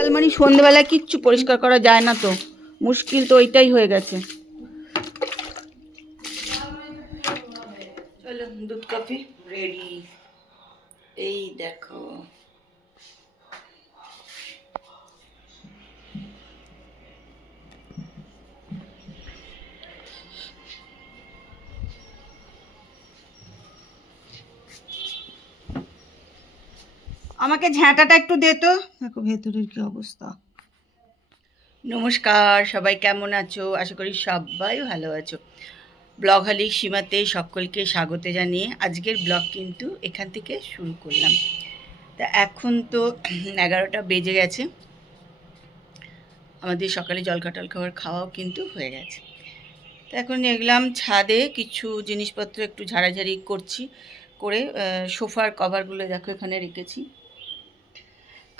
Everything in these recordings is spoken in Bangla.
আলমারি সন্ধ্যেবেলা কিচ্ছু পরিষ্কার করা যায় না, তো মুশকিল তো ওইটাই হয়ে গেছে। চলো, দুধ কফি রেডি। এই দেখো, আমাকে ঝাঁটাটা একটু দে তো। দেখো ভেতরের কি অবস্থা। নমস্কার, সবাই কেমন আছো? আশা করি সবাই ভালো আছো। ব্লগ হালি সীমাতে সকলকে স্বাগত জানিয়ে আজকের ব্লগ কিন্তু এখান থেকে শুরু করলাম। তা এখন তো 11টা বেজে গেছে। আমাদের সকালে জলখাটল খাওয়াও কিন্তু হয়ে গেছে। তো এখন এগলাম ছাদে, কিছু জিনিসপত্র একটু ঝাড়াঝাড়ি করছি, করে সোফার কভারগুলো দেখো এখানে রেখেছি।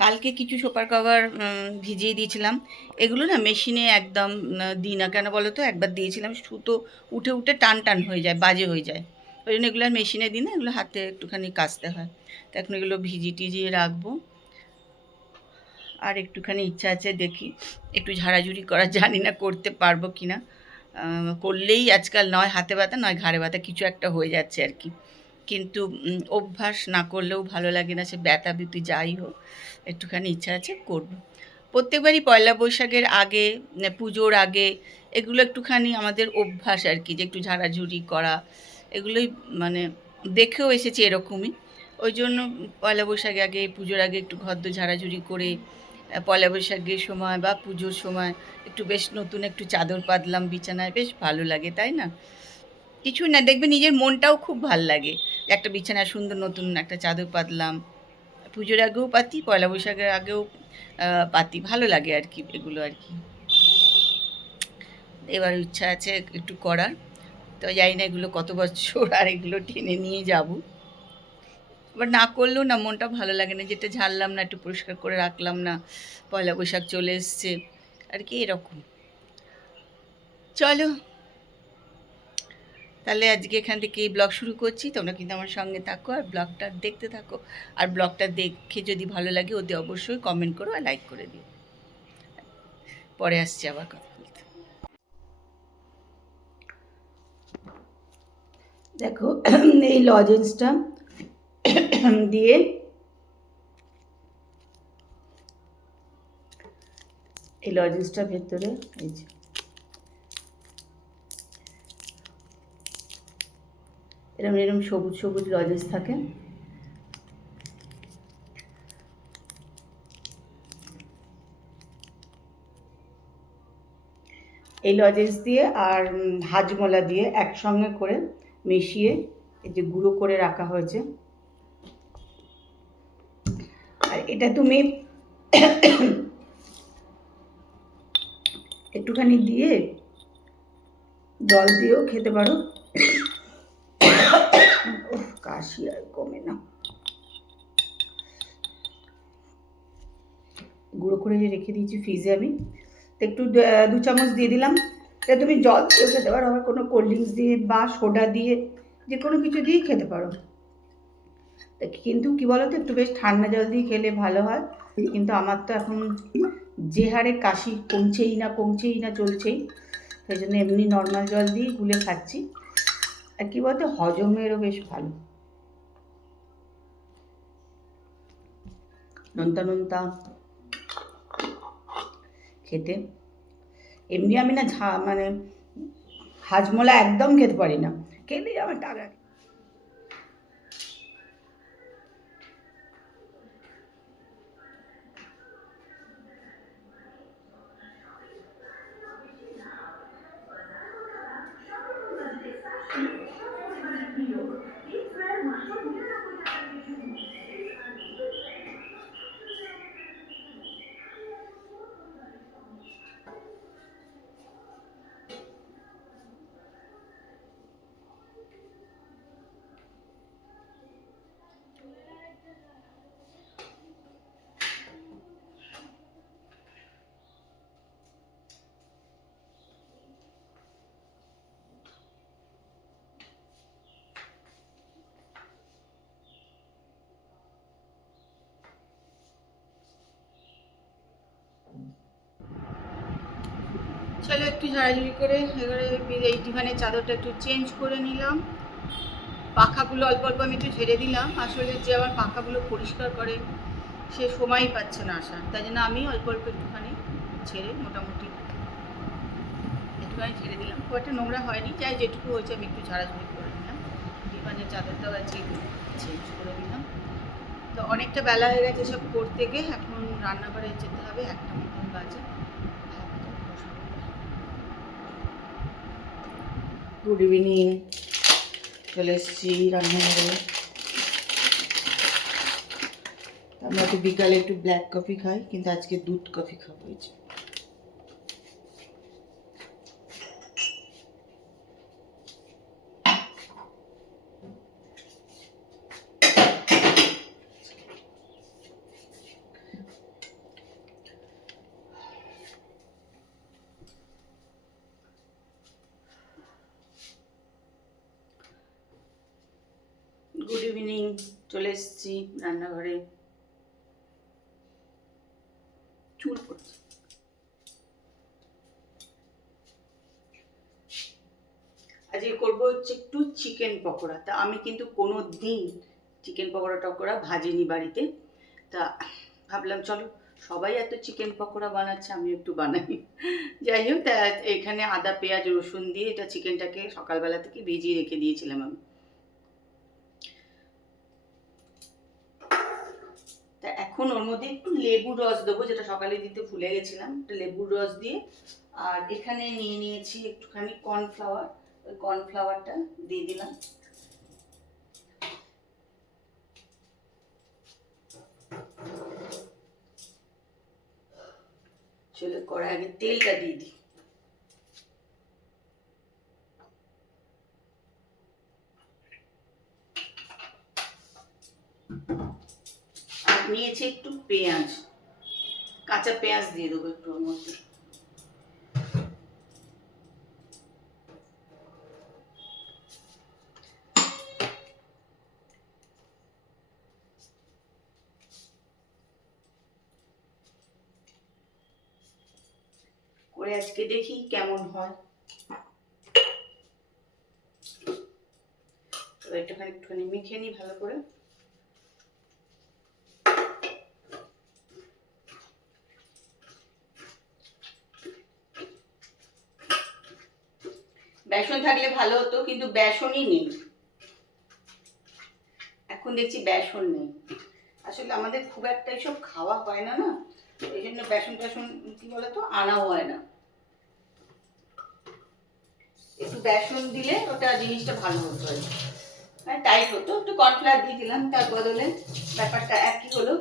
কালকে কিছু সোফার কভার ভিজিয়ে দিয়েছিলাম। এগুলো না মেশিনে একদম দিই না, কেন বলো তো, একবার দিয়েছিলাম সুতো উঠে উঠে টান টান হয়ে যায়, বাজে হয়ে যায়। ওই জন্য এগুলো আর মেশিনে দিই না, এগুলো হাতে একটুখানি কাচতে হয়। তো এখন এগুলো টিজিয়ে রাখবো। আর একটুখানি ইচ্ছা আছে, দেখি একটু ঝাড়াঝুড়ি করা, জানি না করতে পারবো কি না। করলেই আজকাল নয় হাতে ব্যথা নয় ঘাড়ে ব্যথা, কিছু একটা হয়ে যাচ্ছে আর কি। কিন্তু অভ্যাস না করলেও ভালো লাগে না, সে ব্যথা বিতি যাই হোক, একটুখানি ইচ্ছা আছে করব। প্রত্যেকবারই পয়লা বৈশাখের আগে, পুজোর আগে, এগুলো একটুখানি আমাদের অভ্যাস আর কি, যে একটু ঝাড়াঝুড়ি করা। এগুলোই মানে দেখেও এসেছি এরকমই। ওই জন্য পয়লা বৈশাখের আগে, পুজোর আগে একটু ঘরদোর ঝাড়াঝুড়ি করে, পয়লা বৈশাখের সময় বা পুজোর সময় একটু বেশ নতুন একটু চাদর পাতলাম বিছানায়, বেশ ভালো লাগে, তাই না? কিছু না, দেখবে নিজের মনটাও খুব ভাল লাগে। একটা বিছানায় সুন্দর নতুন একটা চাদর পাতলাম। পুজোর আগেও পাতি, পয়লা বৈশাখের আগেও পাতি, ভালো লাগে আর কি এগুলো আর কি। এবার ইচ্ছা আছে একটু করার, তো জানি না এগুলো কত বছর আর এগুলো টেনে নিয়ে যাব। এবার না করলেও না মনটা ভালো লাগে না, যেটা ঝাড়লাম না, একটু পরিষ্কার করে রাখলাম না, পয়লা বৈশাখ চলে এসছে আর কি, এরকম। চলো তাহলে আজকে এখান থেকে এই ব্লগ শুরু করছি, তোমরা কিন্তু আমার সঙ্গে থাকো আর ব্লগটা দেখতে থাকো। আর ব্লগটা দেখে যদি ভালো লাগে ওতে অবশ্যই কমেন্ট করো আর লাইক করে দিও। পরে আসছি আবার কথা বলতে। দেখো এই লজেন্সটা দিয়ে এই লজেন্সটা ভেতরে, এই যে এরকম এরকম সবুজ সবুজ লজেন্স থাকে। এই লজেন্স দিয়ে আর হাজমোলা দিয়ে একসঙ্গে করে মিশিয়ে এই যে গুঁড়ো করে রাখা হয়েছে। আর এটা তুমি একটুখানি দিয়ে জল দিয়েও খেতে পারো। কাশি আর কমে না। গুঁড়ো করে রেখে দিয়েছি ফ্রিজে আমি, তো একটু 2 চামচ দিয়ে দিলাম। এটা তুমি জল দিয়েও খেতে পারো, আবার কোনো কোল্ড ড্রিঙ্কস দিয়ে বা সোডা দিয়ে, যে কোনো কিছু দিয়েই খেতে পারো। কিন্তু কি বলো তো, একটু বেশ ঠান্ডা জল দিয়ে খেলে ভালো হয়। কিন্তু আমার তো এখন যে হারে কাশি কমছেই না চলছেই, সেই জন্য এমনি নর্মাল জল দিয়েই গুলে খাচ্ছি। আর কী বলতো, হজমেরও বেশ ভালো, নোনতা নোনতা খেতে। এমনি আমি না মানে হাজমোলা একদম খেতে পারি না, খেলেই আমার টাকা। চলো একটু ঝাড়াঝুড়ি করে এবারে এই ডিভানের চাদরটা একটু চেঞ্জ করে নিলাম। পাখাগুলো অল্প অল্প আমি একটু ঝেড়ে দিলাম, আসলে যে আমার পাখাগুলো পরিষ্কার করে সে সময়ই পাচ্ছে না আসার, তাই জন্য আমি অল্প অল্প একটুখানি ঝেড়ে মোটামুটি একটুখানি ঝেড়ে দিলাম। খুব একটা নোংরা হয়নি, যাই যেটুকু হয়েছে আমি একটু ঝাড়াঝুড়ি করে নিলাম। ডিভানের চাদরটাও আছে একটু চেঞ্জ করে দিলাম। তো অনেকটা বেলা হয়ে গেছে সব করতে গিয়ে, এখন রান্নাঘরে যেতে হবে, 1টা মতন বাজে। গুড ইভিনিং, চলে এসেছি রান্নাঘরে। আমরা তো বিকালে একটু ব্ল্যাক কফি খাই, কিন্তু আজকে দুধ কফি খাবো। হয়েছে গুড ইভিনিং, চলে এসেছি রান্নাঘরে। চুল পড়ছে। আজকে করবো হচ্ছে একটু চিকেন পকোড়া। তা আমি কিন্তু কোনো দিন চিকেন পকোড়া টকোড়া ভাজিনি বাড়িতে, তা ভাবলাম চলো সবাই এত চিকেন পকোড়া বানাচ্ছে, আমি একটু বানাই। যাই হোক, তা এখানে আদা পেঁয়াজ রসুন দিয়ে এটা চিকেনটাকে সকালবেলা থেকে ভিজিয়ে রেখে দিয়েছিলাম আমি। তা এখন ওর মধ্যে একটু লেবুর রস দেবো, যেটা সকালে দিতে ভুলে গেছিলাম। একটা লেবুর রস দিয়ে, আর এখানে নিয়ে নিয়েছি একটুখানি কর্নফ্লাওয়ার, ওই কর্নফ্লাওয়ারটা দিয়ে দিলাম। চলো কড়াই আগে তেলটা দিয়ে দিই। আর নিয়েছি একটু পেঁয়াজ, কাঁচা পেঁয়াজ দিয়ে দেবো একটু ওর মধ্যে। করে আজকে দেখি কেমন হয়। তো একটুখানি মেখে নিই ভালো করে। বেসন থাকলে ভালো হতো, কিন্তু বেসনই নেই। এখন দেখছি বেসন নেই। আসলে আমাদের খুব একটা এসব খাওয়া হয় না, না এই জন্য বেসন টেসন কি বলতো আনাও হয় না। একটু বেসন দিলে ওটা জিনিসটা ভালো হতো, মানে টাইট হতো। একটু কর্নফ্লাওয়ার দিয়ে দিলাম, তার বদলে ব্যাপারটা একই হলো।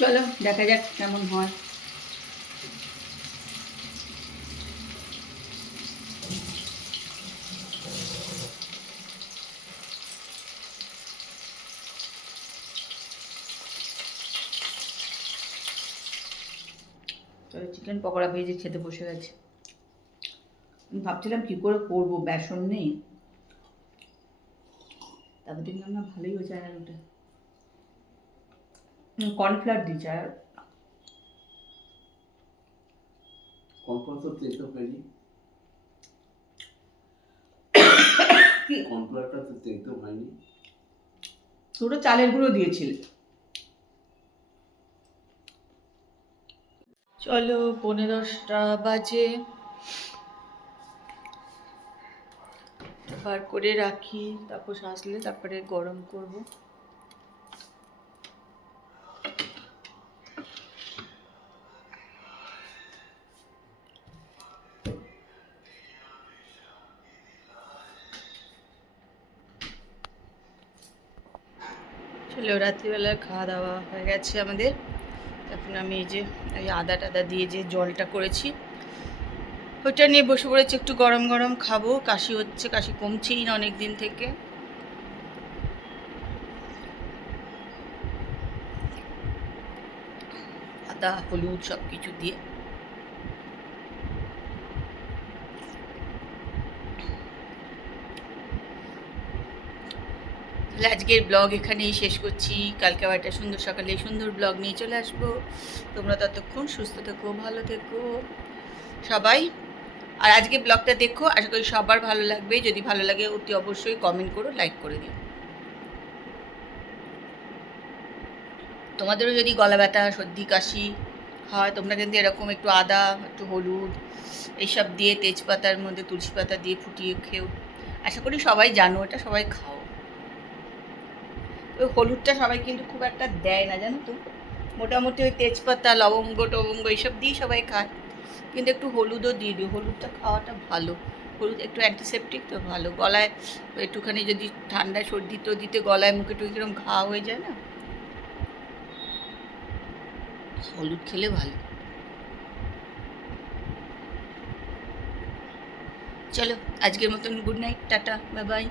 চলো দেখা যাক কেমন হয়। চলো চিকেন পকোড়া ভেজে খেতে বসে গেছে। আমি ভাবছিলাম কী করে করবো, বেসন নেই। তারপর দেখলাম না, ভালোই হয়েছে। আর ওটা কর্নফ্লাওয়ার দিয়েছে। আর কর্নফ্লাওয়ার তো তেতো হয়নি। কি কর্নফ্লাওয়ারটা তো তেতো হয়নি। ওটা চালের গুঁড়ো দিয়েছিলে। চলো 10:30 বাজে, বার করে রাখি, তারপর আসলে তারপরে গরম করব। চলো রাত্রিবেলার খাওয়া দাওয়া হয়ে গেছে আমাদের। এখন আমি এই যে এই আদা টাদা দিয়ে যে জলটা করেছি, ওইটা নিয়ে বসে পড়েছি, একটু গরম গরম খাবো। কাশি হচ্ছে, কাশি কমছেই না অনেক দিন থেকে। আদা হলুদ সব কিছু দিয়ে আজকের ব্লগ এখানেই শেষ করছি। কালকে আবার একটা সুন্দর সকালে সুন্দর ব্লগ নিয়ে চলে আসবো। তোমরা ততক্ষণ সুস্থ থেকো, ভালো থেকো সবাই। আর আজকে ব্লগটা দেখো, আশা করি সবার ভালো লাগবে। যদি ভালো লাগে অতি অবশ্যই কমেন্ট করো, লাইক করে দিও। তোমাদেরও যদি গলা ব্যথা সর্দি কাশি হয়, তোমরা কিন্তু এরকম একটু আদা একটু হলুদ এইসব দিয়ে, তেজপাতার মধ্যে তুলসী পাতা দিয়ে ফুটিয়ে খেও। আশা করি সবাই জানো, এটা সবাই খাও। ওই হলুদটা সবাই কিন্তু খুব একটা দেয় না, জানো তো। মোটামুটি ওই তেজপাতা লবঙ্গ টবঙ্গ এইসব দিয়েই সবাই খায়, কিন্তু একটু হলুদও দিয়ে দিও। হলুদটা খাওয়াটা ভালো। হলুদ একটু অ্যান্টিসেপটিক, তো ভালো। গলায় একটুখানি যদি ঠান্ডায় সর্দি দিতে গলায় মুখে টুকে কিরকম ঘা হয়ে যায় না, হলুদ খেলে ভালো। চলো আজকের মতন good night, tata, bye bye.